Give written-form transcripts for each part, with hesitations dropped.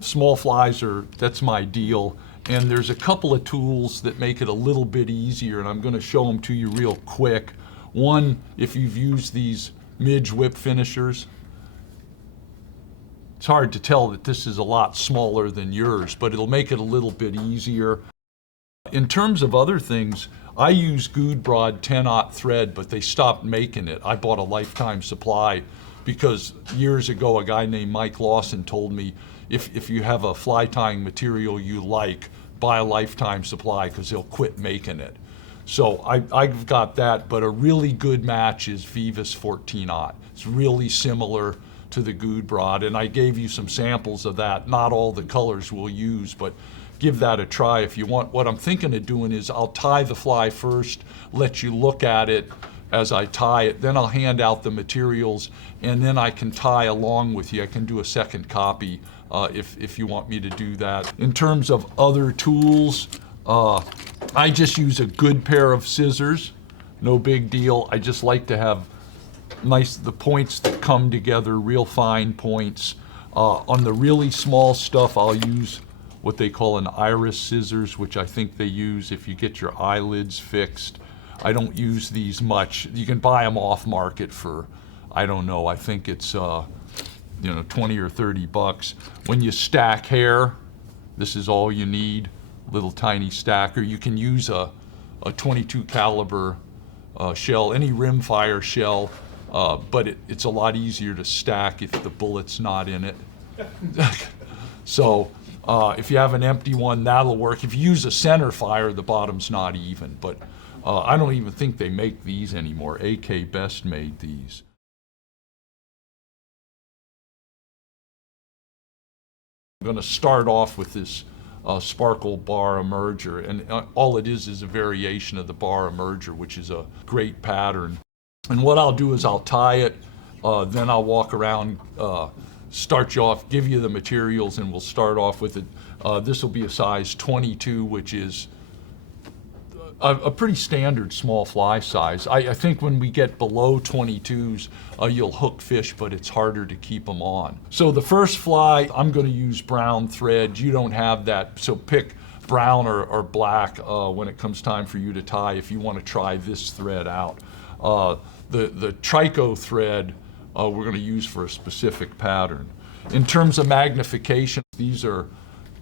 small flies that's my deal. And there's a couple of tools that make it a little bit easier, and I'm going to show them to you real quick. One, if you've used these midge whip finishers, it's hard to tell that this is a lot smaller than yours, but it'll make it a little bit easier. In terms of other things, I use Good Broad 10-aught thread, but they stopped making it. I bought a lifetime supply because years ago a guy named Mike Lawson told me, if you have a fly tying material you like, buy a lifetime supply because they'll quit making it. So I've got that, but a really good match is Vivus 14-aught. It's really similar to the Good Broad, and I gave you some samples of that. Not all the colors we'll use, but give that a try if you want. What I'm thinking of doing is I'll tie the fly first, let you look at it as I tie it, then I'll hand out the materials, and then I can tie along with you. I can do a second copy if you want me to do that. In terms of other tools, I just use a good pair of scissors. No big deal. I just like to have the points that come together, real fine points. On the really small stuff, I'll use what they call an iris scissors, which I think they use if you get your eyelids fixed. I don't use these much. You can buy them off market for, I don't know, I think it's 20 or 30 bucks. When you stack hair, this is all you need, little tiny stacker. You can use a 22 caliber shell, any rimfire shell, but it's a lot easier to stack if the bullet's not in it. So if you have an empty one, that'll work. If you use a center fire, the bottom's not even, but I don't even think they make these anymore. AK Best made these. I'm going to start off with this sparkle bar emerger, and all it is a variation of the bar emerger, which is a great pattern. And what I'll do is I'll tie it, then I'll walk around, start you off, give you the materials, and we'll start off with it. This will be a size 22, which is a pretty standard small fly size. I think when we get below 22s, you'll hook fish, but it's harder to keep them on. So the first fly, I'm going to use brown thread. You don't have that, so pick brown or black when it comes time for you to tie if you want to try this thread out. The trico thread we're going to use for a specific pattern. In terms of magnification, these are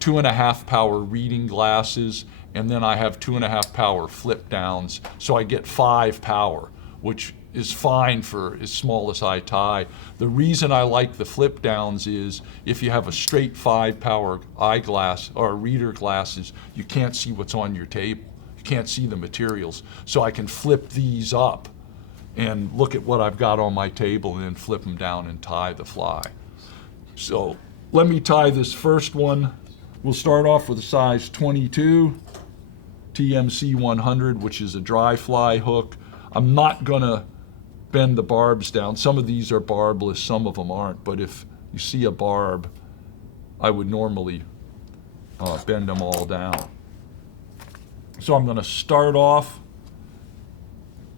2.5 power reading glasses, and then I have 2.5 power flip downs, so I get 5 power, which is fine for as small as I tie. The reason I like the flip downs is if you have a straight 5 power eyeglass or reader glasses, you can't see what's on your table. You can't see the materials. So I can flip these up and look at what I've got on my table and then flip them down and tie the fly. So let me tie this first one. We'll start off with a size 22 TMC 100, which is a dry fly hook. I'm not gonna bend the barbs down. Some of these are barbless, some of them aren't, but if you see a barb, I would normally bend them all down. So I'm gonna start off,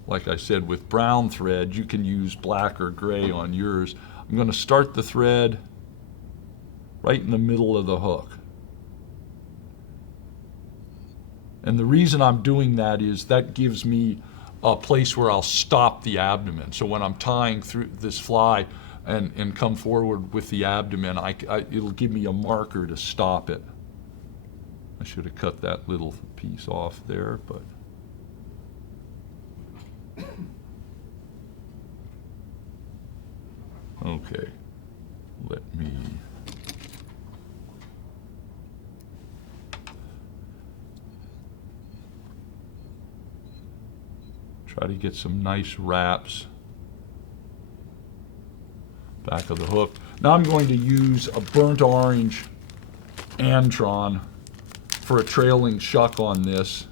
like I said, with brown thread. You can use black or gray on yours. I'm gonna start the thread right in the middle of the hook. And the reason I'm doing that is that gives me a place where I'll stop the abdomen. So when I'm tying through this fly and come forward with the abdomen, it'll give me a marker to stop it. I should have cut that little piece off there, but. Okay, let me. Try to get some nice wraps back of the hook. Now I'm going to use a burnt orange Antron for a trailing shuck on this.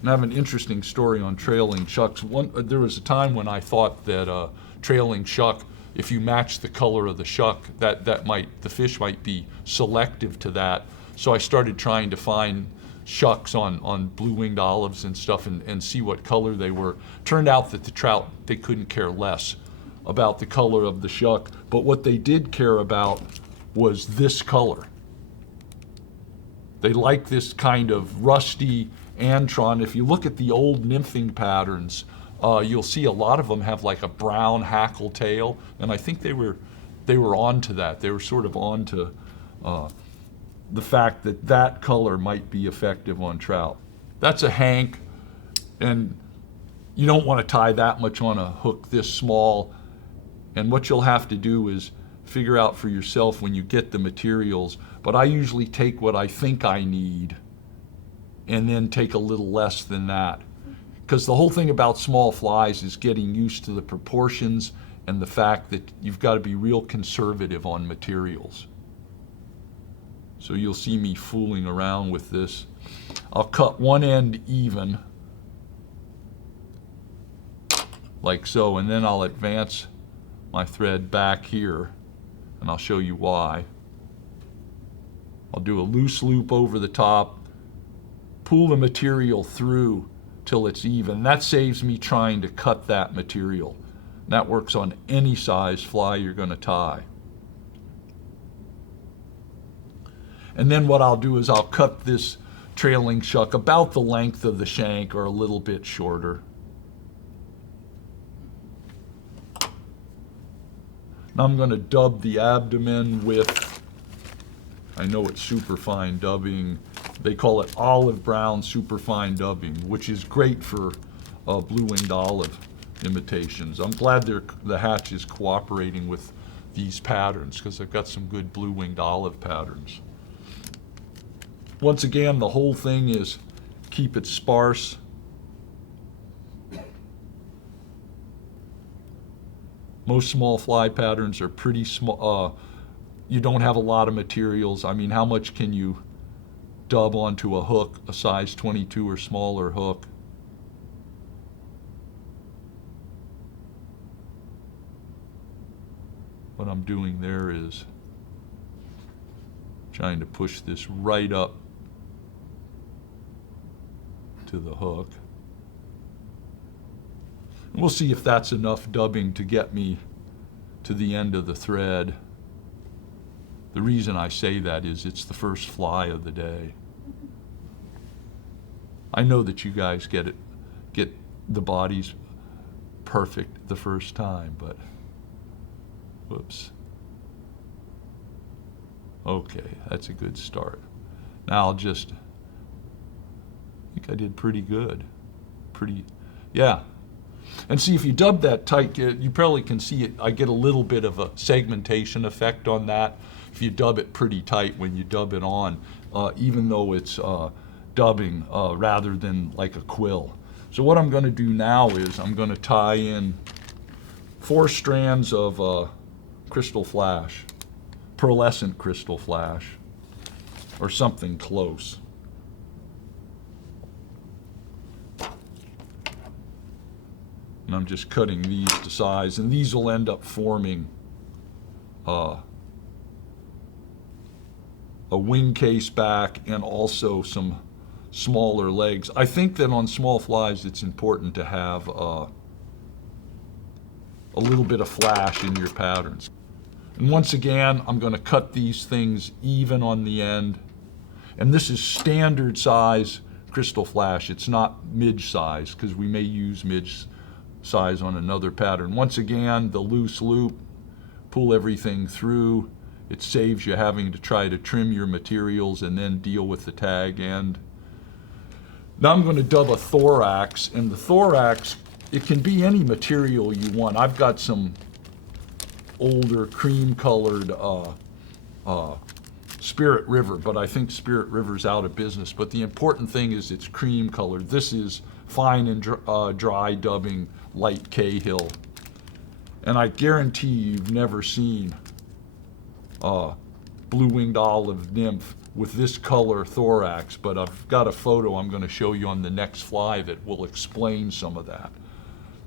And I have an interesting story on trailing shucks. There was a time when I thought that trailing shuck, if you match the color of the shuck, the fish might be selective to that. So I started trying to find shucks on blue-winged olives and stuff and see what color they were. Turned out that the trout, they couldn't care less about the color of the shuck, but what they did care about was this color. They like this kind of rusty antron. If you look at the old nymphing patterns, you'll see a lot of them have like a brown hackle tail, and I think they were onto that. They were sort of onto the fact that that color might be effective on trout. That's a hank, and you don't want to tie that much on a hook this small. And what you'll have to do is figure out for yourself when you get the materials. But I usually take what I think I need and then take a little less than that. Because the whole thing about small flies is getting used to the proportions and the fact that you've got to be real conservative on materials. So you'll see me fooling around with this. I'll cut one end even, like so, and then I'll advance my thread back here, and I'll show you why. I'll do a loose loop over the top, pull the material through till it's even. That saves me trying to cut that material. That works on any size fly you're going to tie. And then what I'll do is I'll cut this trailing shuck about the length of the shank or a little bit shorter. Now I'm going to dub the abdomen with, I know it's superfine dubbing. They call it olive brown superfine dubbing, which is great for blue-winged olive imitations. I'm glad the hatch is cooperating with these patterns because I've got some good blue-winged olive patterns. Once again, the whole thing is keep it sparse. Most small fly patterns are pretty small. You don't have a lot of materials. I mean, how much can you dub onto a hook, a size 22 or smaller hook? What I'm doing there is trying to push this right up to the hook. And we'll see if that's enough dubbing to get me to the end of the thread. The reason I say that is it's the first fly of the day. I know that you guys get the bodies perfect the first time, but whoops. Okay, that's a good start. Now I'll just, I think I did pretty good. Yeah. And see, if you dub that tight, you probably can see it. I get a little bit of a segmentation effect on that if you dub it pretty tight when you dub it on, even though it's dubbing rather than like a quill. So what I'm going to do now is I'm going to tie in 4 strands of crystal flash, pearlescent crystal flash, or something close. And I'm just cutting these to size, and these will end up forming a wing case back and also some smaller legs. I think that on small flies it's important to have a little bit of flash in your patterns. And once again, I'm going to cut these things even on the end. And this is standard size crystal flash. It's not midge size, because we may use midge size on another pattern. Once again, the loose loop, pull everything through. It saves you having to try to trim your materials and then deal with the tag end. Now I'm going to dub a thorax, and the thorax, it can be any material you want. I've got some older cream colored Spirit River, but I think Spirit River's out of business. But the important thing is it's cream colored. This is fine and dry dubbing light Cahill. And I guarantee you've never seen blue-winged olive nymph with this color thorax, but I've got a photo I'm going to show you on the next fly that will explain some of that.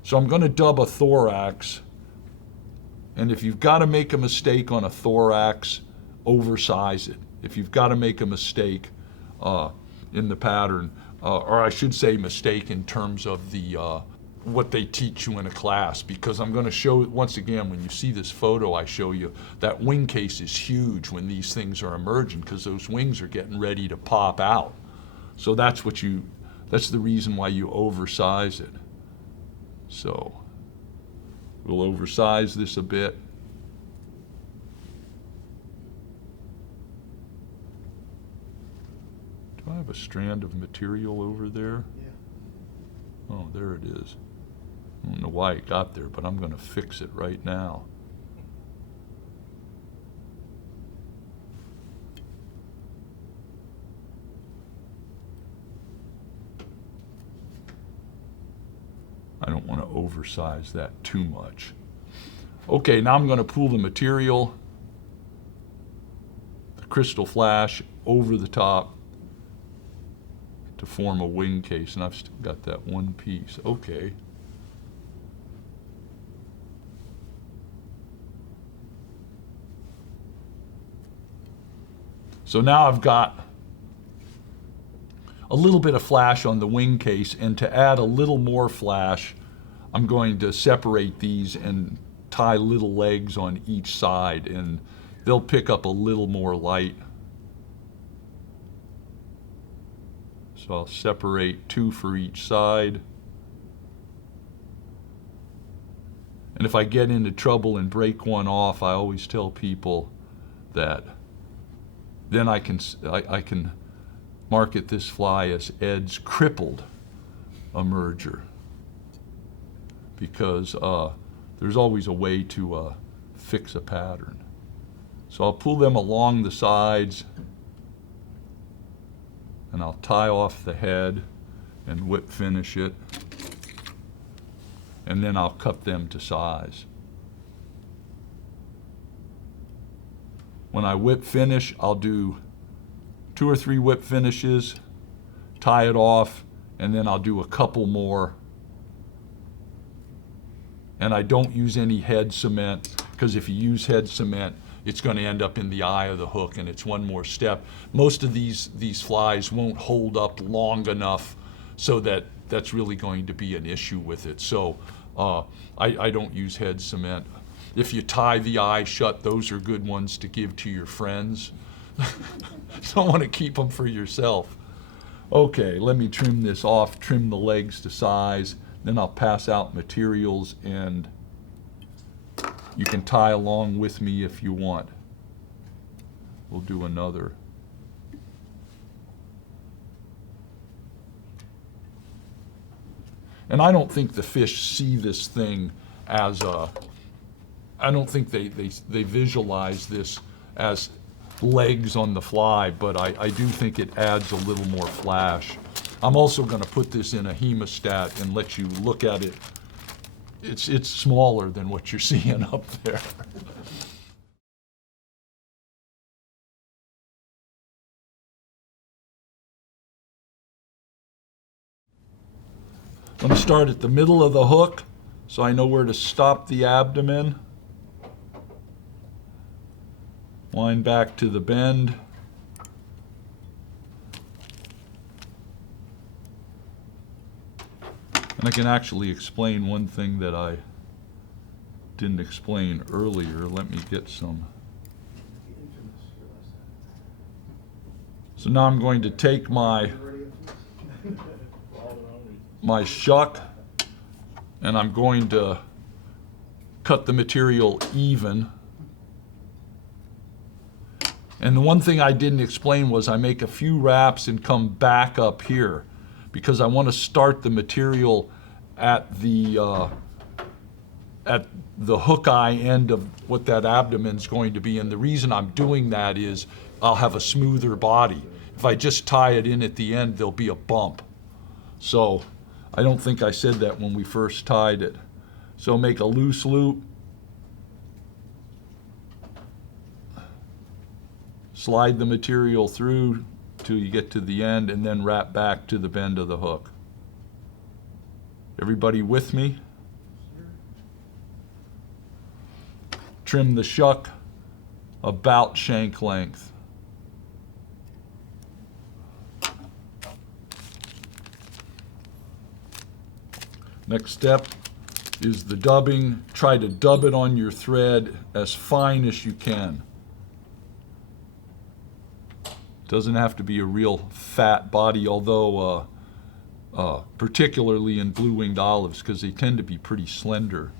So I'm going to dub a thorax, and if you've got to make a mistake on a thorax, oversize it. If you've got to make a mistake in the pattern, or I should say mistake in terms of the what they teach you in a class, because I'm going to show, once again, when you see this photo I show you, that wing case is huge when these things are emerging, because those wings are getting ready to pop out. So that's the reason why you oversize it. So we'll oversize this a bit. Do I have a strand of material over there? Yeah. Oh, there it is. I don't know why it got there, but I'm going to fix it right now. I don't want to oversize that too much. Okay, now I'm going to pull the material, the crystal flash, over the top to form a wing case, and I've still got that one piece. Okay. So now I've got a little bit of flash on the wing case, and to add a little more flash, I'm going to separate these and tie little legs on each side, and they'll pick up a little more light. So I'll separate 2 for each side. And if I get into trouble and break one off, I always tell people that then I can market this fly as Ed's crippled emerger, because there's always a way to fix a pattern. So I'll pull them along the sides, and I'll tie off the head and whip finish it, and then I'll cut them to size. When I whip finish, I'll do 2 or 3 whip finishes, tie it off, and then I'll do a couple more. And I don't use any head cement, because if you use head cement, it's going to end up in the eye of the hook, and it's one more step. Most of these flies won't hold up long enough so that that's really going to be an issue with it. So I don't use head cement. If you tie the eye shut, those are good ones to give to your friends. You don't want to keep them for yourself. Okay, let me trim this off, trim the legs to size, then I'll pass out materials, and you can tie along with me if you want. We'll do another. And I don't think the fish see this thing as a, I don't think they visualize this as legs on the fly, but I do think it adds a little more flash. I'm also going to put this in a hemostat and let you look at it. It's smaller than what you're seeing up there. I'm going to start at the middle of the hook so I know where to stop the abdomen. Wind back to the bend. And I can actually explain one thing that I didn't explain earlier. Let me get some. So now I'm going to take my shuck, and I'm going to cut the material even. And the one thing I didn't explain was I make a few wraps and come back up here, because I want to start the material at the hook eye end of what that abdomen's going to be. And the reason I'm doing that is I'll have a smoother body. If I just tie it in at the end, there'll be a bump. So I don't think I said that when we first tied it. So make a loose loop. Slide the material through till you get to the end, and then wrap back to the bend of the hook. Everybody with me? Trim the shuck about shank length. Next step is the dubbing. Try to dub it on your thread as fine as you can. Doesn't have to be a real fat body, although particularly in blue-winged olives, because they tend to be pretty slender.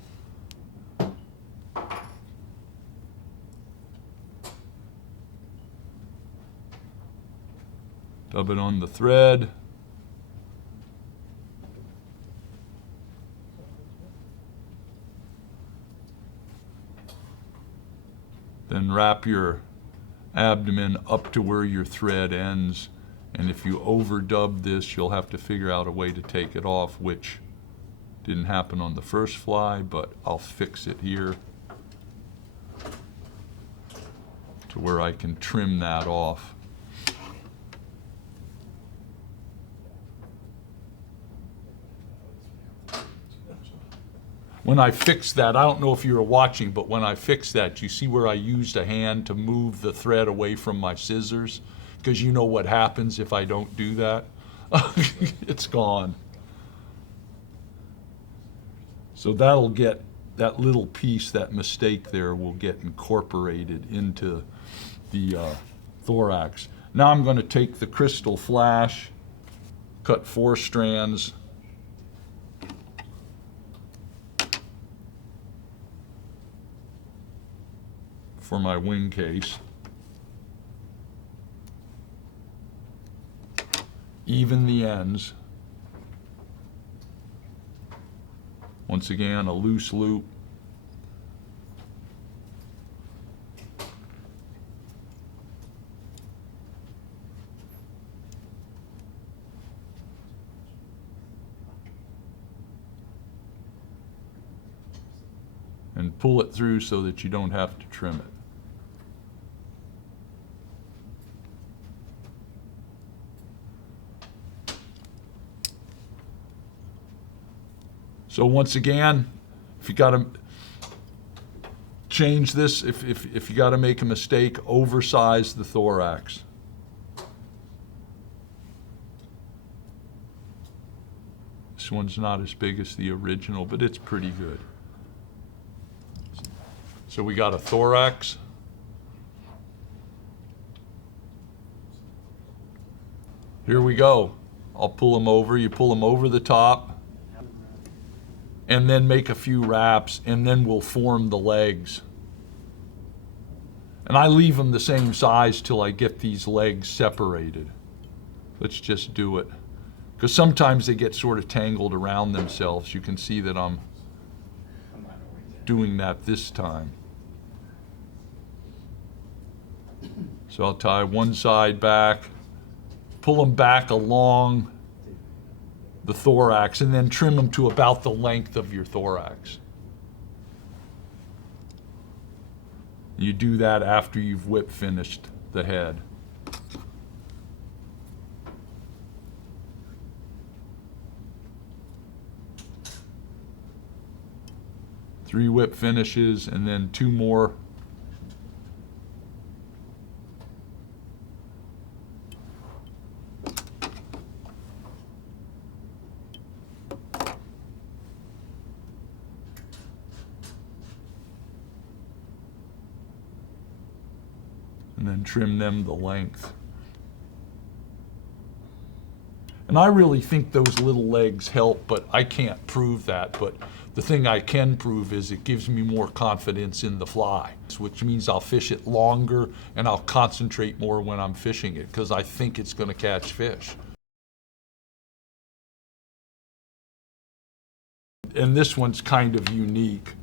Dub it on the thread. Then wrap your abdomen up to where your thread ends. And if you overdub this, you'll have to figure out a way to take it off, which didn't happen on the first fly, but I'll fix it here to where I can trim that off. When I fixed that, I don't know if you were watching, but when I fixed that, you see where I used a hand to move the thread away from my scissors? Because you know what happens if I don't do that? It's gone. So that'll get, that little piece, that mistake there will get incorporated into the thorax. Now I'm going to take the crystal flash, cut 4 strands, for my wing case. Even the ends. Once again, a loose loop. And pull it through so that you don't have to trim it. So once again, if you got to change this, if you got to make a mistake, oversize the thorax. This one's not as big as the original, but it's pretty good. So we got a thorax. Here we go. I'll pull them over. You pull them over the top, and then make a few wraps, and then we'll form the legs. And I leave them the same size till I get these legs separated. Let's just do it. Because sometimes they get sort of tangled around themselves. You can see that I'm doing that this time. So I'll tie one side back, pull them back along the thorax, and then trim them to about the length of your thorax. You do that after you've whip finished the head. Three whip finishes, and then 2 more. And then trim them the length. And I really think those little legs help, but I can't prove that. But the thing I can prove is it gives me more confidence in the fly, which means I'll fish it longer and I'll concentrate more when I'm fishing it because I think it's going to catch fish. And this one's kind of unique.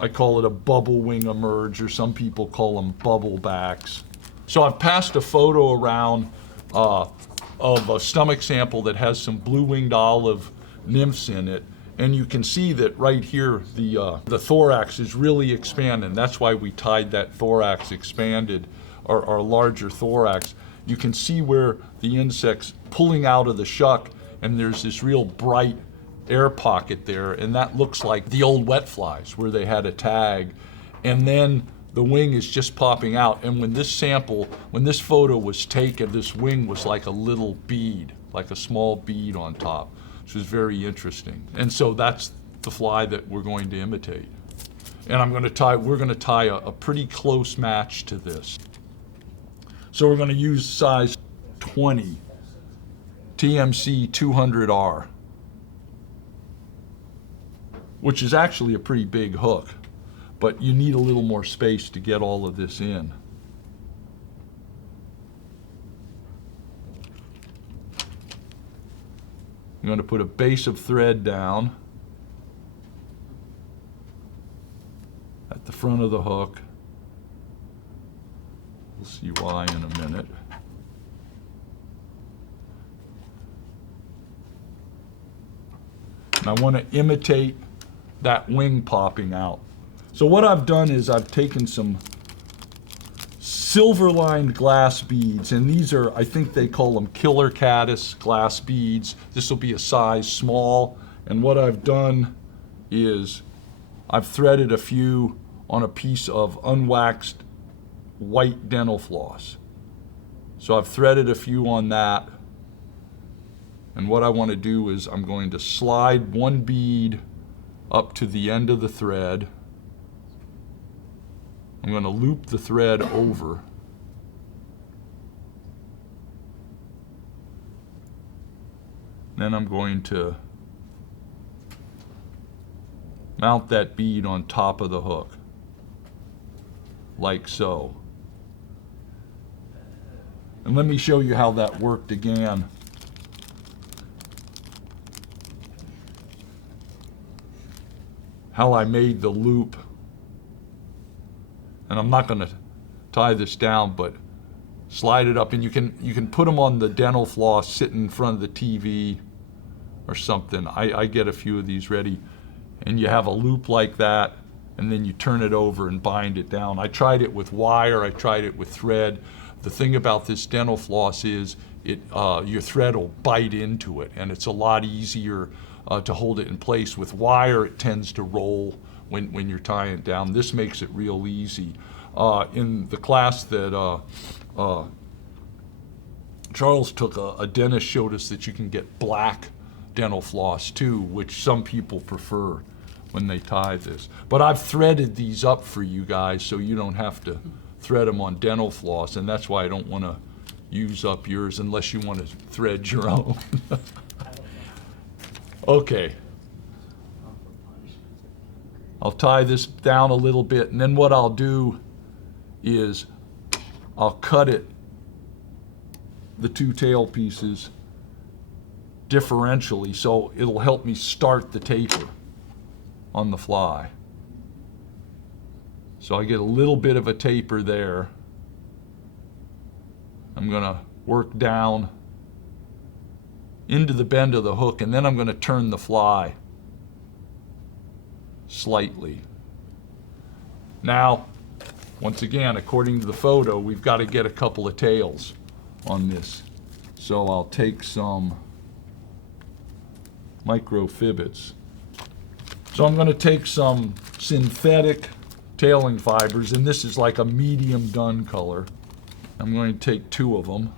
I call it a bubble wing emerge, or some people call them bubble backs. So I've passed a photo around of a stomach sample that has some blue-winged olive nymphs in it, and you can see that right here the thorax is really expanding. That's why we tied that thorax expanded, or larger thorax. You can see where the insect's pulling out of the shuck, and there's this real bright air pocket there, and that looks like the old wet flies where they had a tag, and then the wing is just popping out. And when this photo was taken, this wing was like a little bead, like a small bead on top. which is very interesting. And so that's the fly that we're going to imitate. And we're going to tie a pretty close match to this. So we're going to use size 20, TMC 200R, which is actually a pretty big hook, but you need a little more space to get all of this in. I'm going to put a base of thread down at the front of the hook. We'll see why in a minute. And I want to imitate that wing popping out. So what I've done is I've taken some silver-lined glass beads, and these are, I think they call them killer caddis glass beads. This will be a size small, and what I've done is I've threaded a few on a piece of unwaxed white dental floss. So I've threaded a few on that, and what I want to do is I'm going to slide one bead up to the end of the thread. I'm going to loop the thread over. Then I'm going to mount that bead on top of the hook, like so. And let me show you how that worked again. How I made the loop. And I'm not going to tie this down, but slide it up, and you can put them on the dental floss, sit in front of the TV or something. I get a few of these ready, and you have a loop like that, and then you turn it over and bind it down. I tried it with wire, I tried it with thread. The thing about this dental floss is your thread will bite into it, and it's a lot easier to hold it in place. With wire, it tends to roll when you're tying it down. This makes it real easy. In the class that Charles took, a dentist showed us that you can get black dental floss too, which some people prefer when they tie this. But I've threaded these up for you guys so you don't have to thread them on dental floss, and that's why I don't want to use up yours unless you want to thread your own. Okay. I'll tie this down a little bit, and then what I'll do is I'll cut it, the two tail pieces, differentially, so it'll help me start the taper on the fly. So I get a little bit of a taper there. I'm going to work down into the bend of the hook, and then I'm going to turn the fly slightly. Now, once again, according to the photo, we've got to get a couple of tails on this. So I'll take some microfibbits. So I'm going to take some synthetic tailing fibers, and this is like a medium dun color. I'm going to take 2 of them,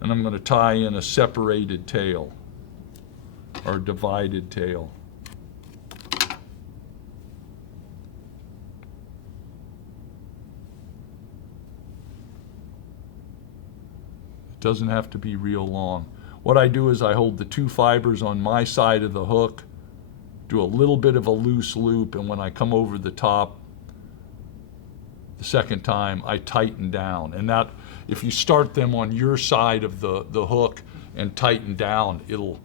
and I'm going to tie in a separated tail or divided tail. It doesn't have to be real long. What I do is I hold the 2 fibers on my side of the hook, do a little bit of a loose loop, and when I come over the top the second time, I tighten down. And that, if you start them on your side of the hook and tighten down, it'll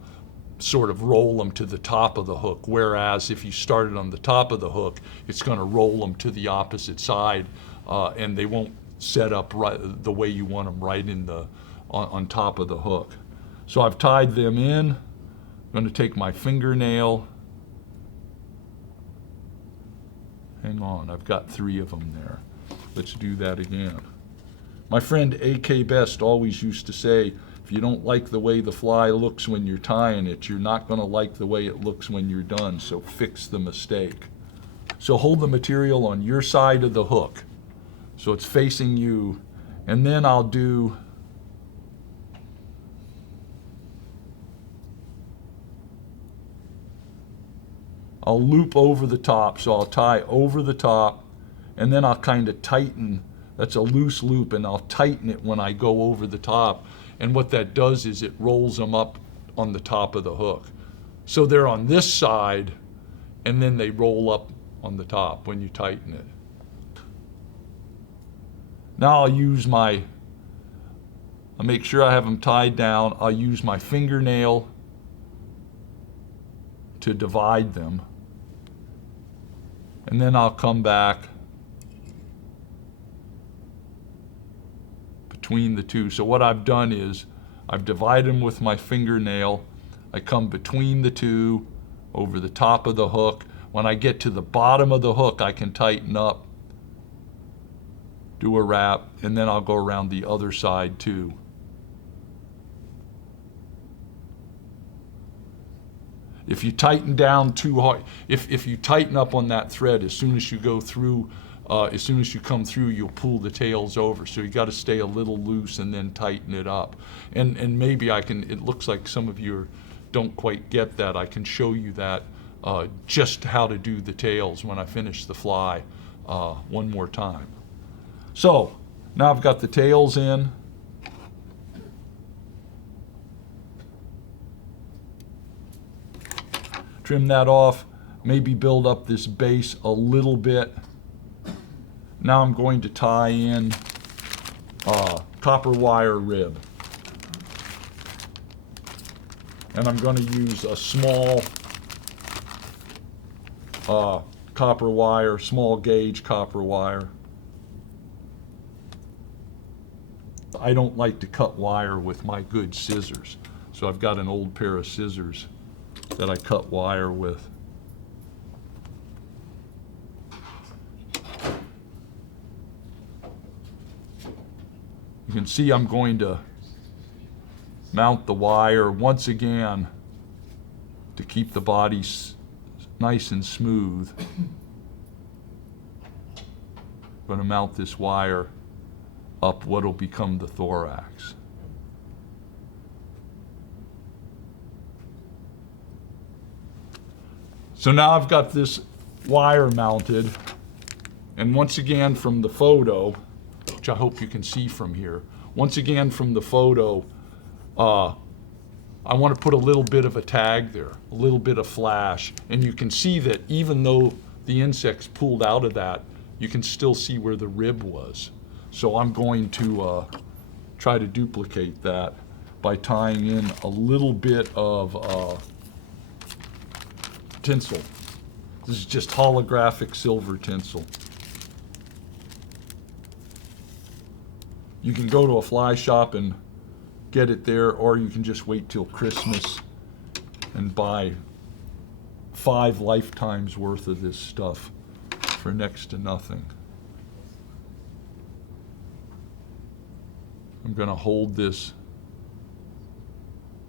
sort of roll them to the top of the hook. Whereas if you started on the top of the hook, it's going to roll them to the opposite side, and they won't set up right the way you want them, right in the on top of the hook. So I've tied them in. I'm going to take my fingernail. Hang on, I've got 3 of them there. Let's do that again. My friend A.K. Best always used to say, if you don't like the way the fly looks when you're tying it, you're not going to like the way it looks when you're done, so fix the mistake. So hold the material on your side of the hook, so it's facing you, and then I'll do I'll loop over the top. So I'll tie over the top, and then I'll kind of tighten. That's a loose loop, and I'll tighten it when I go over the top. And what that does is it rolls them up on the top of the hook. So they're on this side, and then they roll up on the top when you tighten it. Now I'll make sure I have them tied down. I'll use my fingernail to divide them. And then I'll come back between the two. So what I've done is I've divided them with my fingernail. I come between the two over the top of the hook. When I get to the bottom of the hook, I can tighten up, do a wrap, and then I'll go around the other side too. If you tighten down too hard, if you tighten up on that thread, as soon as you go through, as soon as you come through, you'll pull the tails over. So you got to stay a little loose and then tighten it up. And maybe I can, it looks like some of you don't quite get that. I can show you that, just how to do the tails when I finish the fly one more time. So now I've got the tails in. Trim that off, maybe build up this base a little bit. Now I'm going to tie in copper wire rib. And I'm going to use a small copper wire, small gauge copper wire. I don't like to cut wire with my good scissors, so I've got an old pair of scissors that I cut wire with. You can see I'm going to mount the wire once again to keep the body nice and smooth. I'm going to mount this wire up what will become the thorax. So now I've got this wire mounted, and once again from the photo, which I hope you can see from here, once again from the photo, I want to put a little bit of a tag there, a little bit of flash, and you can see that even though the insect's pulled out of that, you can still see where the rib was. So I'm going to try to duplicate that by tying in a little bit of tinsel. This is just holographic silver tinsel. You can go to a fly shop and get it there, or you can just wait till Christmas and buy 5 lifetimes worth of this stuff for next to nothing. I'm going to hold this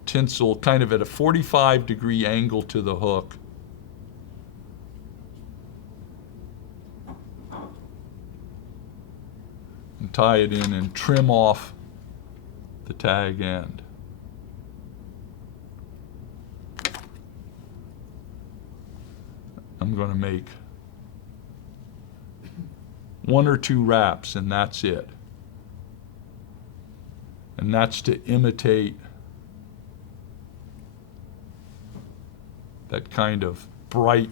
tinsel kind of at a 45-degree angle to the hook. And tie it in and trim off the tag end. I'm going to make 1 or 2 wraps, and that's it. And that's to imitate that kind of bright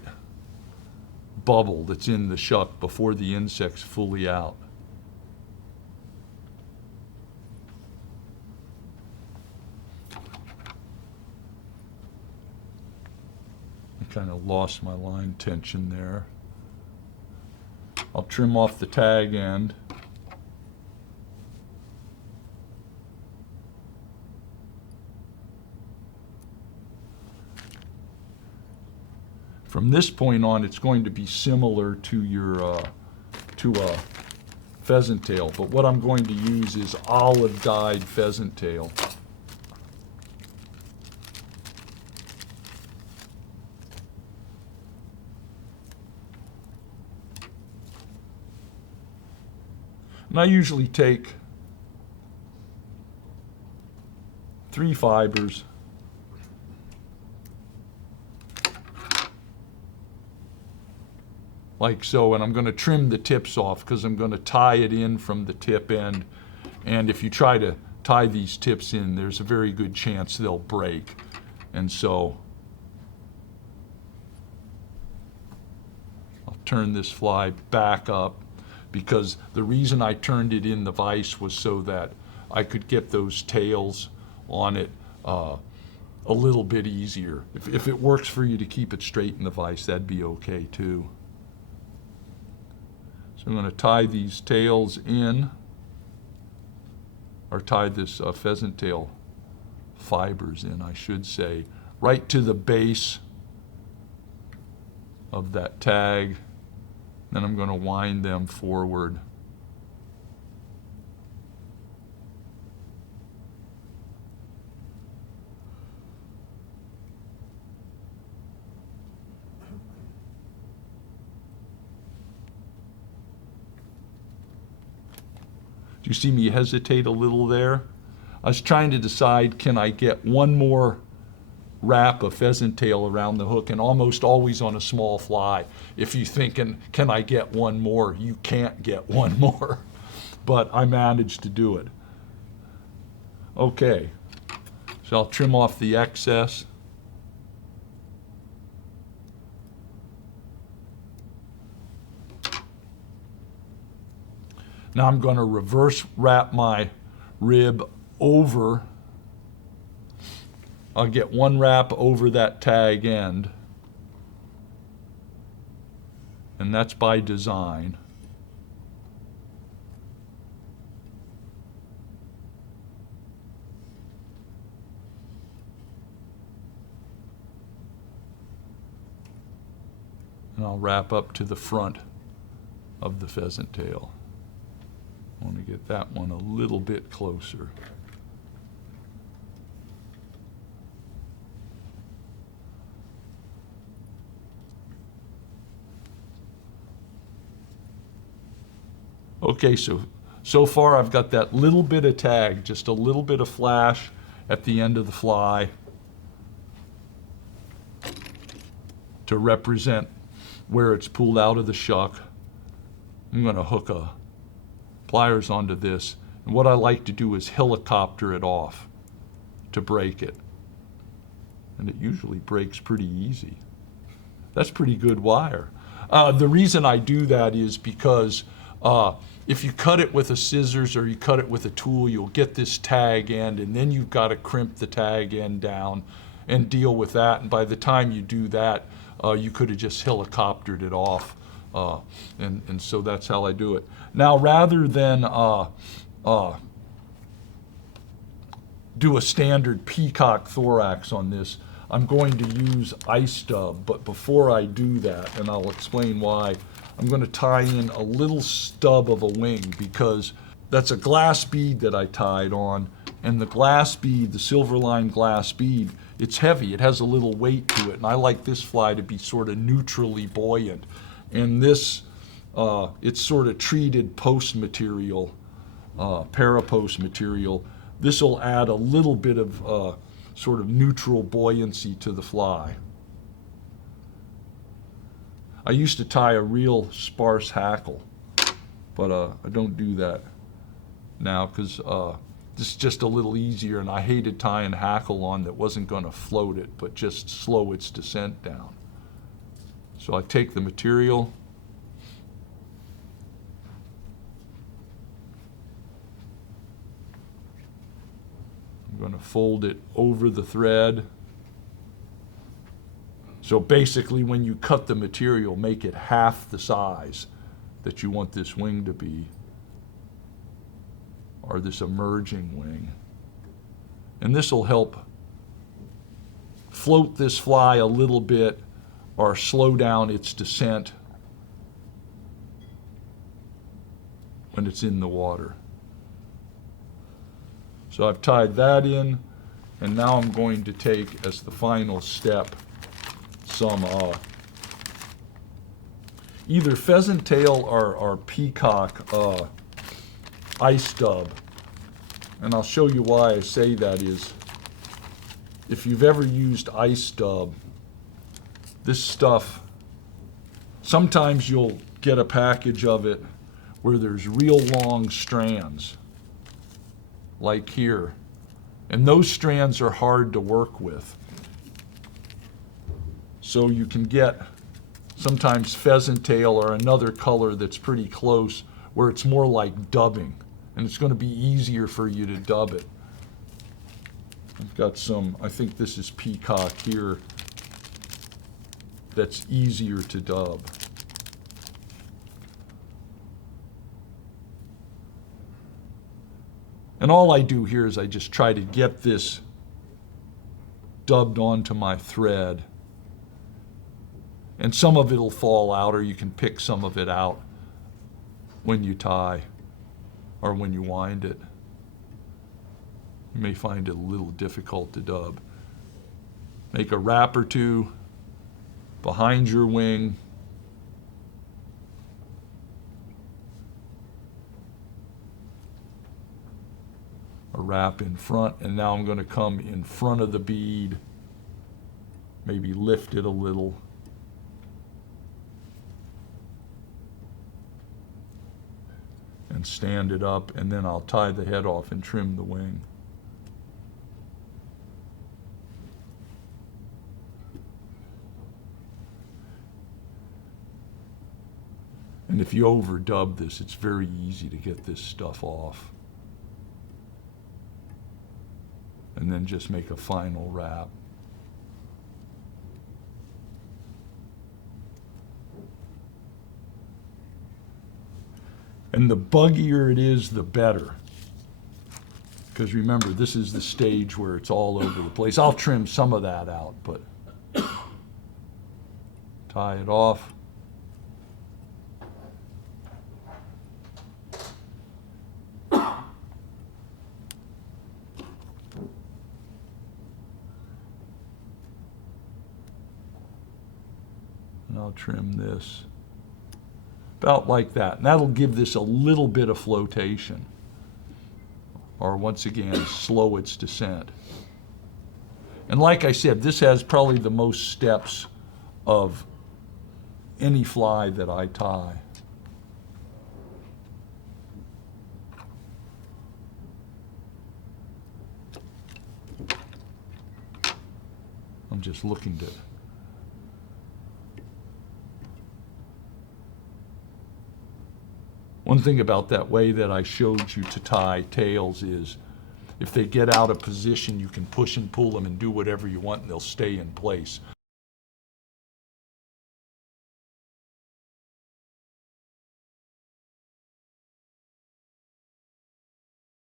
bubble that's in the shuck before the insect's fully out. I kind of lost my line tension there. I'll trim off the tag end. From this point on, it's going to be similar to your to a pheasant tail, but what I'm going to use is olive dyed pheasant tail. And I usually take 3 fibers, like so, and I'm going to trim the tips off because I'm going to tie it in from the tip end. And if you try to tie these tips in, there's a very good chance they'll break. And so I'll turn this fly back up, because the reason I turned it in the vise was so that I could get those tails on it a little bit easier. If it works for you to keep it straight in the vise, that'd be okay too. So I'm going to tie these tails in, or tie this pheasant tail fibers in, I should say, right to the base of that tag. Then I'm going to wind them forward. Do you see me hesitate a little there? I was trying to decide, can I get one more wrap of pheasant tail around the hook, and almost always on a small fly. If you're thinking, can I get one more? You can't get one more, but I managed to do it. Okay, so I'll trim off the excess. Now I'm going to reverse wrap my rib over. I'll get one wrap over that tag end, and that's by design. And I'll wrap up to the front of the pheasant tail. I want to get that one a little bit closer. Okay, so far I've got that little bit of tag, just a little bit of flash at the end of the fly to represent where it's pulled out of the shuck. I'm going to hook pliers onto this, and what I like to do is helicopter it off to break it. And it usually breaks pretty easy. That's pretty good wire. The reason I do that is because if you cut it with a scissors or you cut it with a tool, you'll get this tag end, and then you've got to crimp the tag end down and deal with that. And by the time you do that, you could have just helicoptered it off. And so that's how I do it. Now, rather than do a standard peacock thorax on this, I'm going to use ice stub. But before I do that, and I'll explain why, I'm going to tie in a little stub of a wing, because that's a glass bead that I tied on, and the glass bead, the silver lined glass bead, it's heavy. It has a little weight to it, and I like this fly to be sort of neutrally buoyant. And this, it's sort of treated post material, parapost material. This will add a little bit of sort of neutral buoyancy to the fly. I used to tie a real sparse hackle, but I don't do that now because this is just a little easier, and I hated tying hackle on that wasn't going to float it, but just slow its descent down. So I take the material, I'm going to fold it over the thread. So basically, when you cut the material, make it half the size that you want this wing to be, or this emerging wing. And this will help float this fly a little bit or slow down its descent when it's in the water. So I've tied that in, and now I'm going to take, as the final step, some either pheasant tail or peacock ice stub. And I'll show you why I say that is, if you've ever used ice stub, this stuff Sometimes you'll get a package of it where there's real long strands, like here. And those strands are hard to work with. So you can get sometimes pheasant tail or another color that's pretty close where it's more like dubbing. And it's going to be easier for you to dub it. I've got some, I think this is peacock here, that's easier to dub. And all I do here is I just try to get this dubbed onto my thread. And some of it'll fall out, or you can pick some of it out when you tie or when you wind it. You may find it a little difficult to dub. Make a wrap or two behind your wing. A wrap in front, and now I'm going to come in front of the bead, maybe lift it a little. And stand it up, and then I'll tie the head off and trim the wing. And if you overdub this, it's very easy to get this stuff off. And then just make a final wrap. And the buggier it is, the better. Because remember, this is the stage where it's all over the place. I'll trim some of that out, but tie it off. And I'll trim this about like that. And that'll give this a little bit of flotation, or once again, slow its descent. And like I said, this has probably the most steps of any fly that I tie. I'm just looking to one thing about that way that I showed you to tie tails is if they get out of position, you can push and pull them and do whatever you want and they'll stay in place.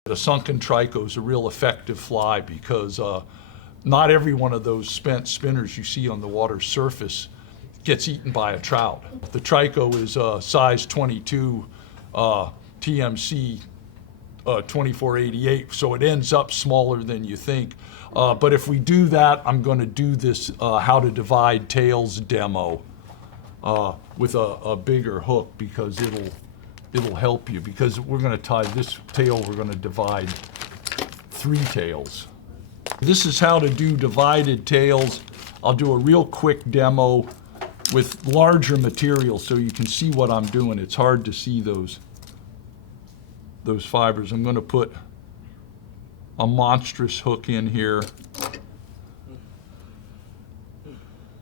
A sunken trico is a real effective fly because not every one of those spent spinners you see on the water surface gets eaten by a trout. The trico is size 22 TMC 2488, so it ends up smaller than you think. But if we do that, I'm going to do this how to divide tails demo with a bigger hook because it'll help you, because we're going to tie this tail, we're going to divide 3 tails. This is how to do divided tails. I'll do a real quick demo with larger material so you can see what I'm doing. It's hard to see those fibers. I'm going to put a monstrous hook in here,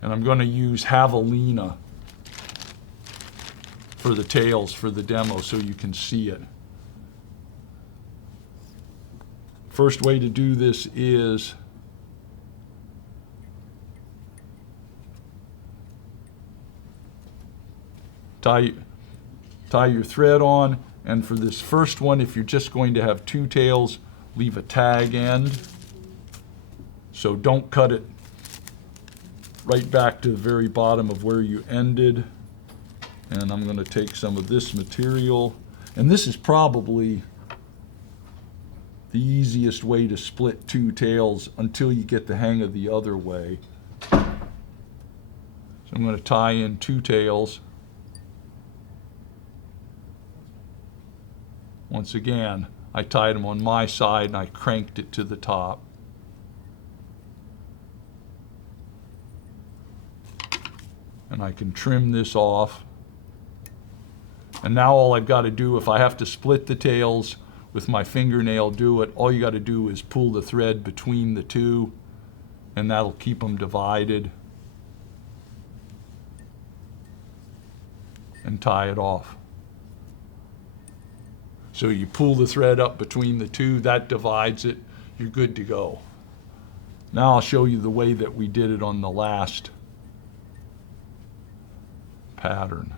and I'm going to use javelina for the tails for the demo so you can see it. First way to do this is tie your thread on, and for this first one, if you're just going to have 2 tails, leave a tag end. So don't cut it right back to the very bottom of where you ended. And I'm going to take some of this material, and this is probably the easiest way to split 2 tails until you get the hang of the other way. So I'm going to tie in 2 tails. Once again, I tied them on my side and I cranked it to the top. And I can trim this off. And now all I've got to do, if I have to split the tails with my fingernail, do it. All you got to do is pull the thread between the two, and that'll keep them divided. And tie it off. So you pull the thread up between the two, that divides it, you're good to go. Now I'll show you the way that we did it on the last pattern.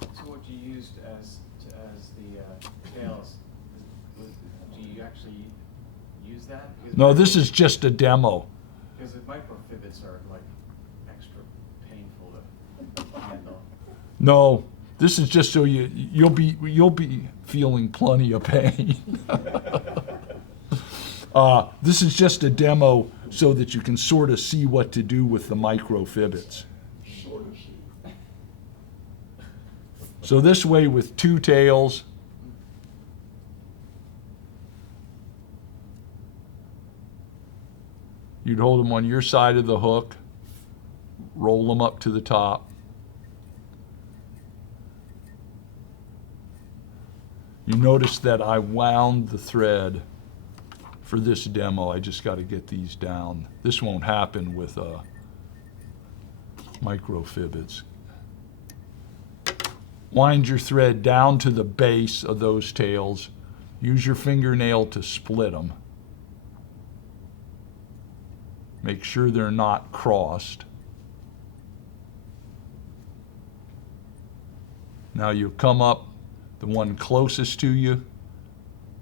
So what you used as the tails, do you actually use that? No, this is just a demo. Because the microfibbits are like extra painful to handle. No, this is just so you'll be feeling plenty of pain. This is just a demo so that you can sort of see what to do with the microfibbits. So this way, with two tails, you'd hold them on your side of the hook, roll them up to the top. You notice that I wound the thread for this demo. I just got to get these down. This won't happen with microfibbits. Wind your thread down to the base of those tails. Use your fingernail to split them. Make sure they're not crossed. Now you come up, the one closest to you,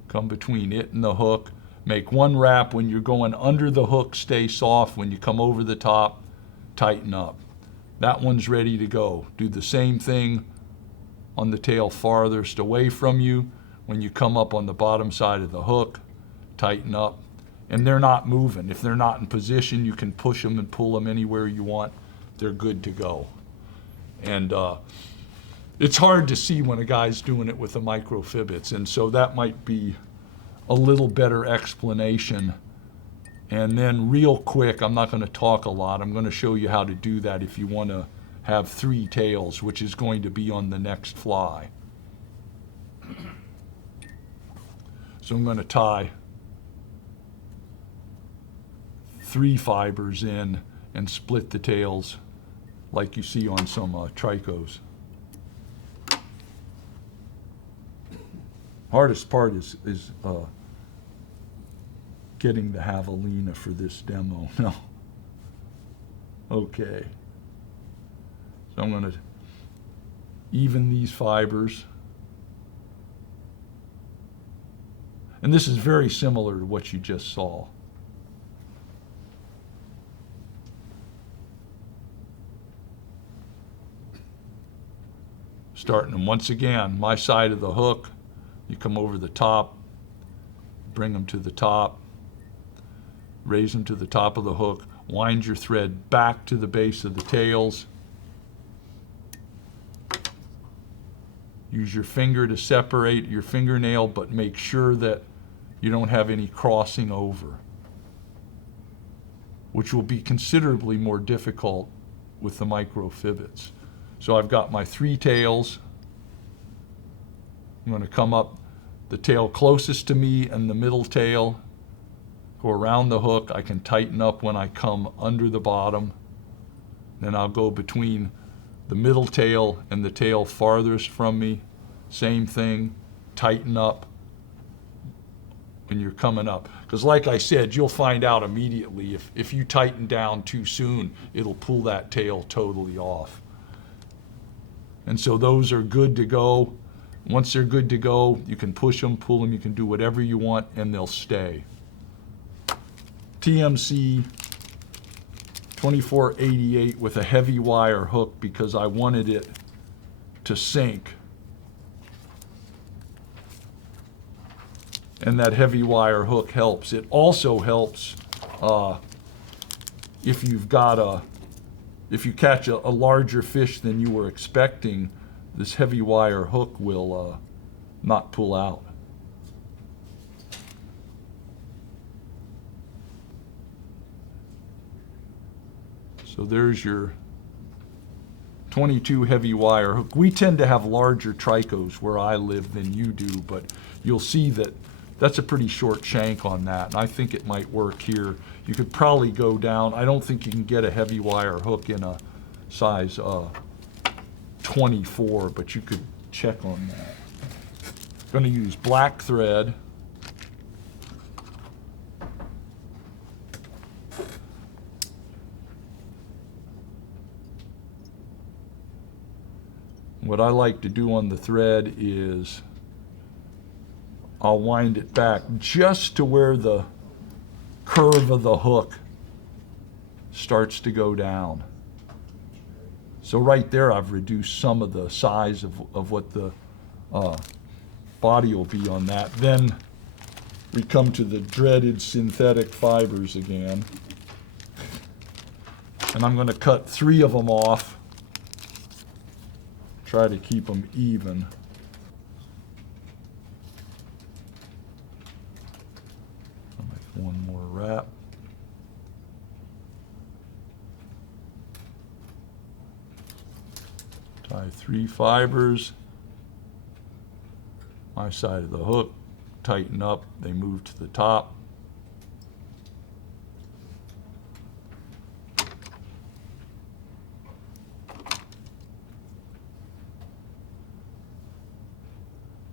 come between it and the hook. Make one wrap. When you're going under the hook, stay soft. When you come over the top, tighten up. That one's ready to go. Do the same thing on the tail farthest away from you. When you come up on the bottom side of the hook, tighten up. And they're not moving. If they're not in position, you can push them and pull them anywhere you want. They're good to go. And it's hard to see when a guy's doing it with the microfibbits, and so that might be a little better explanation. And then real quick, I'm not going to talk a lot. I'm going to show you how to do that if you want to have three tails, which is going to be on the next fly. So I'm going to tie 3 fibers in and split the tails like you see on some tricos. Hardest part is getting the javelina for this demo. No. Okay. So I'm going to even these fibers. And this is very similar to what you just saw. Starting them once again, my side of the hook. You come over the top, bring them to the top, raise them to the top of the hook, wind your thread back to the base of the tails. Use your finger to separate your fingernail, but make sure that you don't have any crossing over, which will be considerably more difficult with the microfibbits. So I've got my 3 tails. I'm going to come up the tail closest to me and the middle tail, go around the hook. I can tighten up when I come under the bottom. Then I'll go between the middle tail and the tail farthest from me. Same thing, tighten up when you're coming up. Because like I said, you'll find out immediately if you tighten down too soon, it'll pull that tail totally off. And so those are good to go. Once they're good to go, you can push them, pull them, you can do whatever you want, and they'll stay. TMC 2488 with a heavy wire hook because I wanted it to sink. And that heavy wire hook helps. It also helps if you've got if you catch a larger fish than you were expecting, this heavy wire hook will not pull out. So there's your 22 heavy wire hook. We tend to have larger tricos where I live than you do, but you'll see that that's a pretty short shank on that, and I think it might work here. You could probably go down. I don't think you can get a heavy wire hook in a size 24, but you could check on that. I'm going to use black thread. What I like to do on the thread is I'll wind it back just to where the curve of the hook starts to go down. So right there I've reduced some of the size of what the body will be on that. Then we come to the dreaded synthetic fibers again. And I'm going to cut 3 of them off. Try to keep them even. I'll make one more wrap. Tie 3 fibers. My side of the hook, tighten up, they move to the top.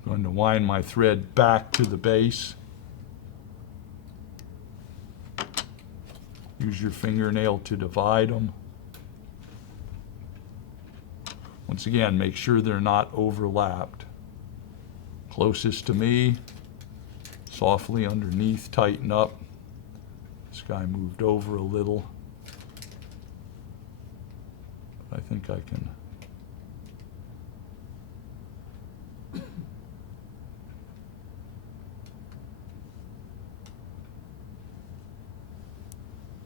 I'm going to wind my thread back to the base. Use your fingernail to divide them. Once again, make sure they're not overlapped. Closest to me, softly underneath, tighten up. This guy moved over a little. I think I can.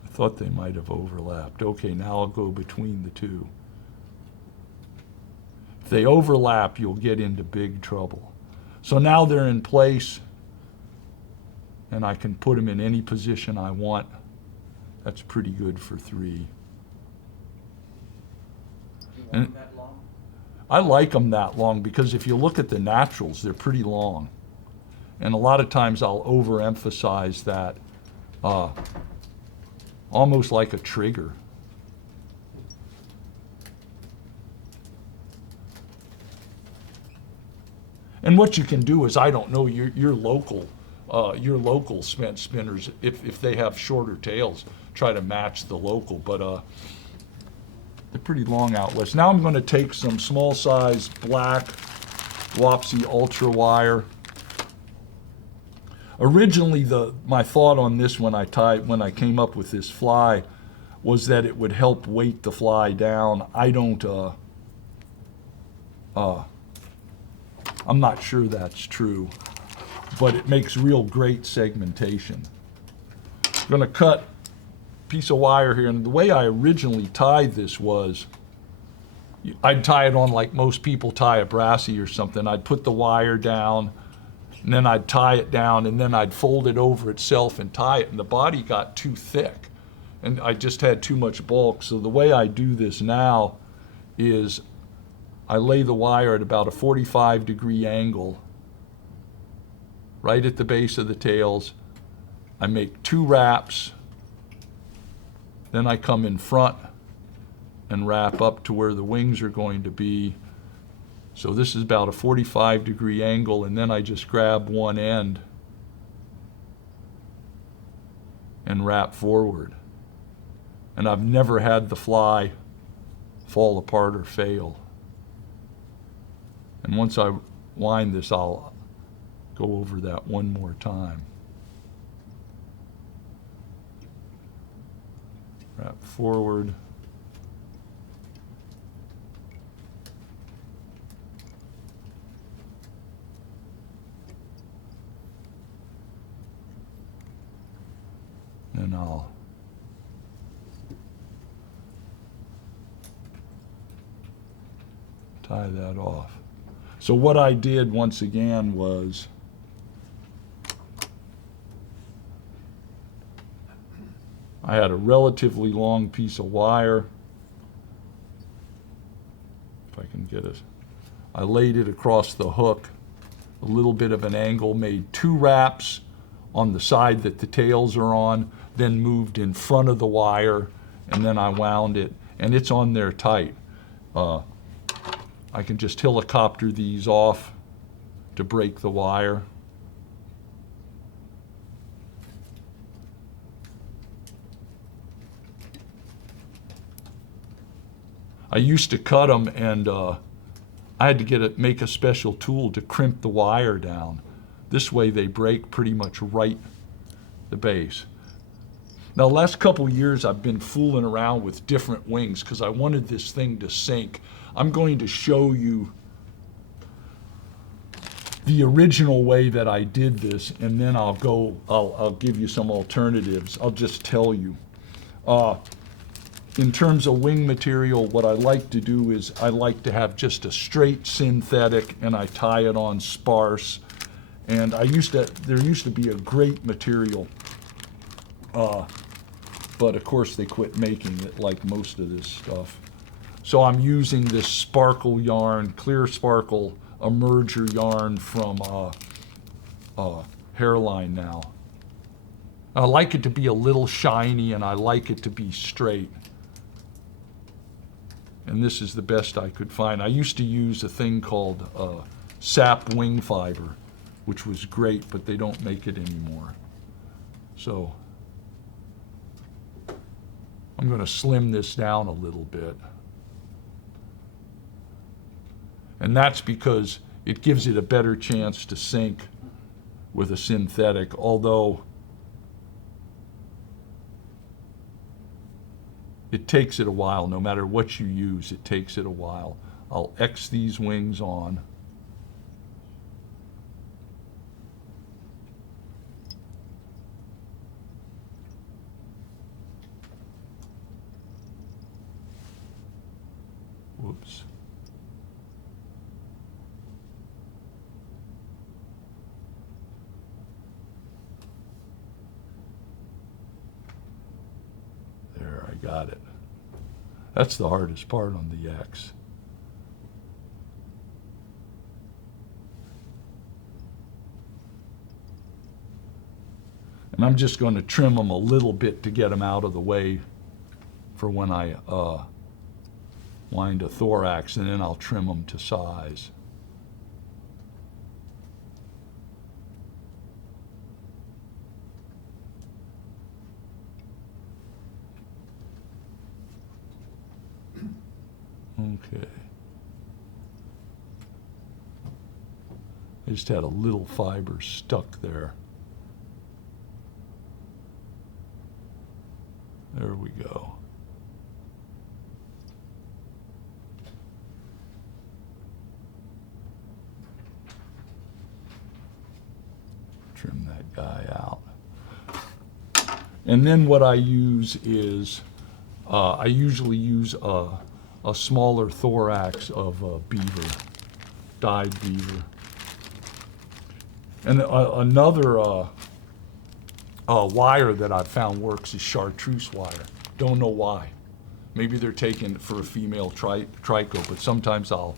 I thought they might have overlapped. Okay, now I'll go between the two. If they overlap, you'll get into big trouble. So now they're in place, and I can put them in any position I want. That's pretty good for 3. Do you want that long? I like them that long because if you look at the naturals, they're pretty long. And a lot of times I'll overemphasize that, almost like a trigger. And what you can do is, I don't know, your local cement spinners, if they have shorter tails, try to match the local, but they're pretty long outlets. Now I'm going to take some small size black Wapsi ultra wire. Originally, my thought on this when I came up with this fly was that it would help weight the fly down. I'm not sure that's true, but it makes real great segmentation. I'm going to cut a piece of wire here, and the way I originally tied this was, I'd tie it on like most people tie a brassy or something. I'd put the wire down, and then I'd tie it down, and then I'd fold it over itself and tie it, and the body got too thick, and I just had too much bulk. So the way I do this now is I lay the wire at about a 45-degree angle right at the base of the tails. I make 2 wraps, then I come in front and wrap up to where the wings are going to be. So this is about a 45-degree angle, and then I just grab one end and wrap forward. And I've never had the fly fall apart or fail. And once I wind this, I'll go over that one more time. Wrap forward. And I'll tie that off. So what I did once again was I had a relatively long piece of wire. If I can get it. I laid it across the hook, a little bit of an angle, made 2 wraps on the side that the tails are on, then moved in front of the wire, and then I wound it, and it's on there tight. I can just helicopter these off to break the wire. I used to cut them, and I had to make a special tool to crimp the wire down. This way they break pretty much right the base. Now, the last couple years I've been fooling around with different wings because I wanted this thing to sink. I'm going to show you the original way that I did this, and then I'll give you some alternatives. I'll just tell you. In terms of wing material, what I like to do is I like to have just a straight synthetic, and I tie it on sparse. And there used to be a great material, but of course they quit making it, like most of this stuff. So I'm using this sparkle yarn, clear sparkle emerger yarn from Hairline now. I like it to be a little shiny, and I like it to be straight. And this is the best I could find. I used to use a thing called sap wing fiber, which was great, but they don't make it anymore. So I'm going to slim this down a little bit. And that's because it gives it a better chance to sink with a synthetic, although it takes it a while. No matter what you use, it takes it a while. I'll X these wings on. Whoops. There, I got it. That's the hardest part on the X. And I'm just going to trim them a little bit to get them out of the way for when I wind a thorax, and then I'll trim them to size. Okay. I just had a little fiber stuck there. There we go. Trim that guy out. And then what I use is, I usually use a smaller thorax of beaver, dyed beaver. And another wire that I've found works is chartreuse wire. Don't know why. Maybe they're taking it for a female trico, but sometimes I'll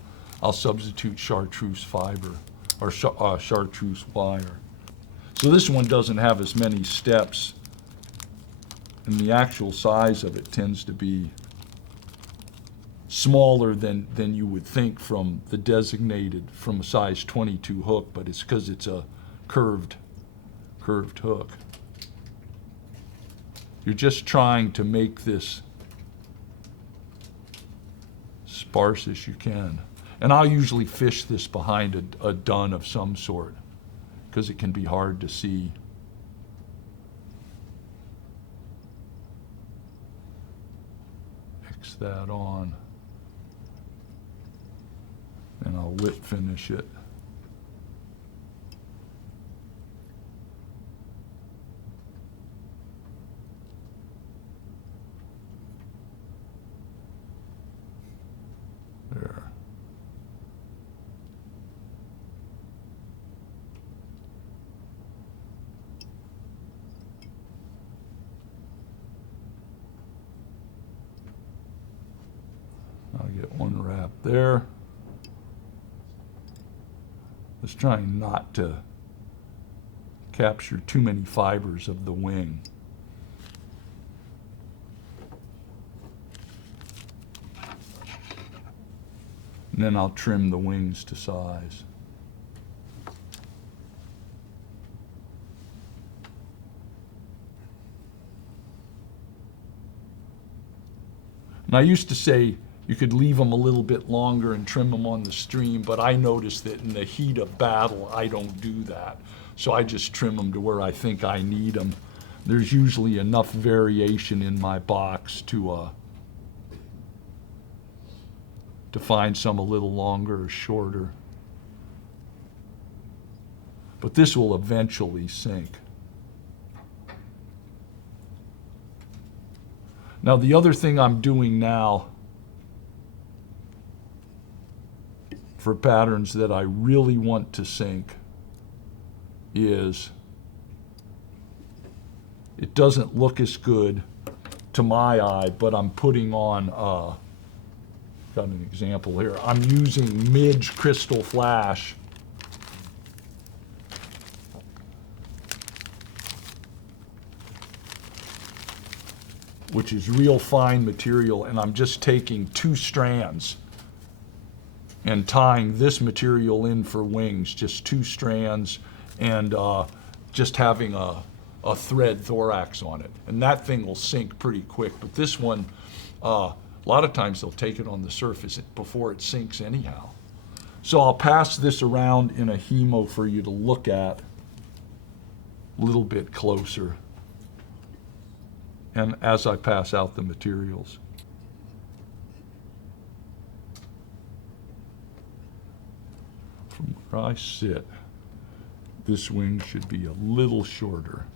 substitute chartreuse fiber or chartreuse wire. So this one doesn't have as many steps, and the actual size of it tends to be smaller than you would think from the designated, from a size 22 hook, but it's because it's a curved hook. You're just trying to make this sparse as you can. And I'll usually fish this behind a dun of some sort because it can be hard to see. X that on. And I'll whip finish it. There. wrap there. Just trying not to capture too many fibers of the wing. And then I'll trim the wings to size. And I used to say you could leave them a little bit longer and trim them on the stream, but I noticed that in the heat of battle, I don't do that. So I just trim them to where I think I need them. There's usually enough variation in my box to find some a little longer or shorter. But this will eventually sink. Now the other thing I'm doing now for patterns that I really want to sink is it doesn't look as good to my eye, but I'm putting on, got an example here. I'm using Midge Crystal Flash. Which is real fine material, and I'm just taking 2 strands and tying this material in for wings, just 2 strands, and just having a thread thorax on it. And that thing will sink pretty quick, but this one, a lot of times they'll take it on the surface before it sinks anyhow. So I'll pass this around in a hemo for you to look at a little bit closer. And as I pass out the materials. From where I sit, this wing should be a little shorter.